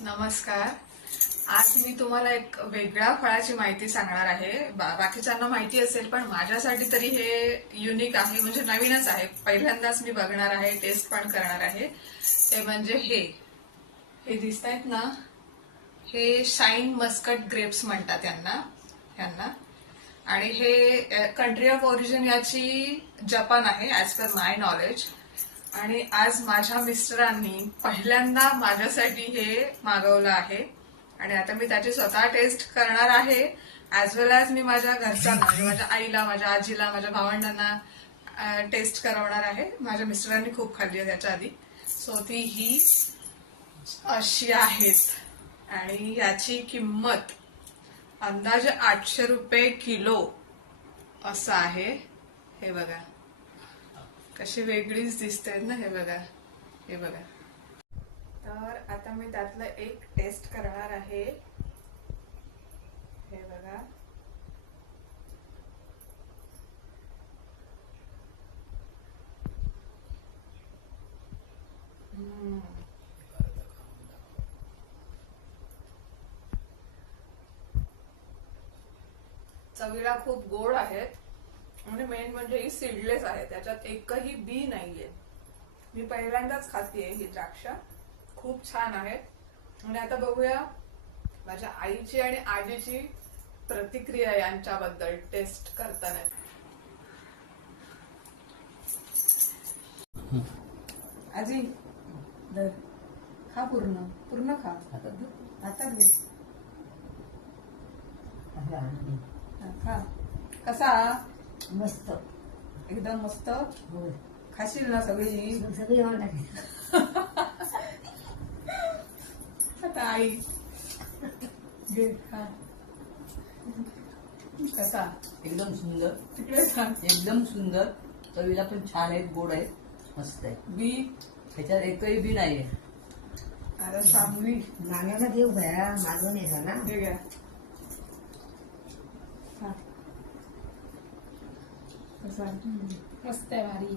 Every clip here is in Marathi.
नमस्कार. आज मी तुम्हाला एक वेगळ्या फळाची माहिती सांगणार आहे. बाकीच्यांना माहिती असेल पण माझ्यासाठी तरी हे युनिक आहे, म्हणजे नवीनच आहे. पहिल्यांदाच मी बघणार आहे, टेस्ट पण करणार आहे. ते म्हणजे हे दिसत आहेत ना, हे शाईन मस्कट ग्रेप्स म्हणतात यांना. आणि हे कंट्री ऑफ ओरिजिन याची जपान आहे ऍज पर माय नॉलेज. आणि आज माझ्या मिस्टरांनी पहिल्यांदा माझ्यासाठी हे मागवलं आहे आणि आता मी त्याची स्वतः टेस्ट करणार आहे. ऍज वेल ऍज मी माझ्या घरच्यांना, म्हणजे माझ्या आईला, माझ्या आजीला, माझ्या भावंडांना टेस्ट करवणार आहे. माझ्या मिस्टरांनी खूप खाल्ली आहे त्याच्या आधी. सो ही अशी आहेत आणि याची किंमत अंदाजे 800 रुपये किलो असं आहे. हे बघा कशी वेगळीच दिसते ना, हे बघा. तर आता मी त्यातलं एक टेस्ट करणार आहे. हे बघा, चवीला खूप गोड आहेत आणि मेन म्हणजे ही सीडलेस आहे, त्याच्यात एकही बी नाहीये. मी पहिल्यांदाच खातेय ही द्राक्ष. खूप छान आहे. आणि आता बघूया माझ्या आईची आणि आजीची प्रतिक्रिया यांच्याबद्दल टेस्ट करताना. आजी खा, पूर्ण खा. आता खा. कसा? मस्त, एकदम मस्त. होय. खाशील ना सगळी? सगळी आता आई घे, खा. कसा? एकदम सुंदर, तिकडे सांग. एकदम सुंदर. चवीला पण छान आहेत, गोड आहेत, मस्त आहे. बी ह्याच्यात एकही बी नाहीये. आता चांगली. नाण्याला देऊ भया, मागून येणार ना. हे घ्या. खा. कसा? मस्त आहे, भारी.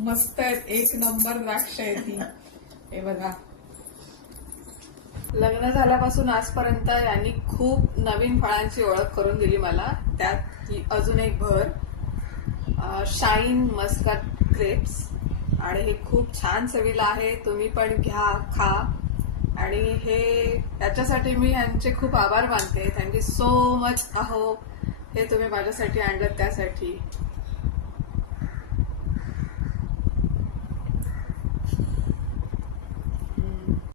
मस्त आहेत, एक नंबर द्राक्ष आहे ती. हे बघा, लग्न झाल्यापासून आजपर्यंत यांनी खूप नवीन फळांची ओळख करून दिली मला. त्यात ही अजून एक भर, शाईन मस्कट ग्रेप्स. आणि हे खूप छान चवीला आहे. तुम्ही पण घ्या, खा. आणि हे त्याच्यासाठी मी यांचे खूप आभार मानते. Thank you so much. हे तुम्ही माझ्यासाठी आणलं त्यासाठी.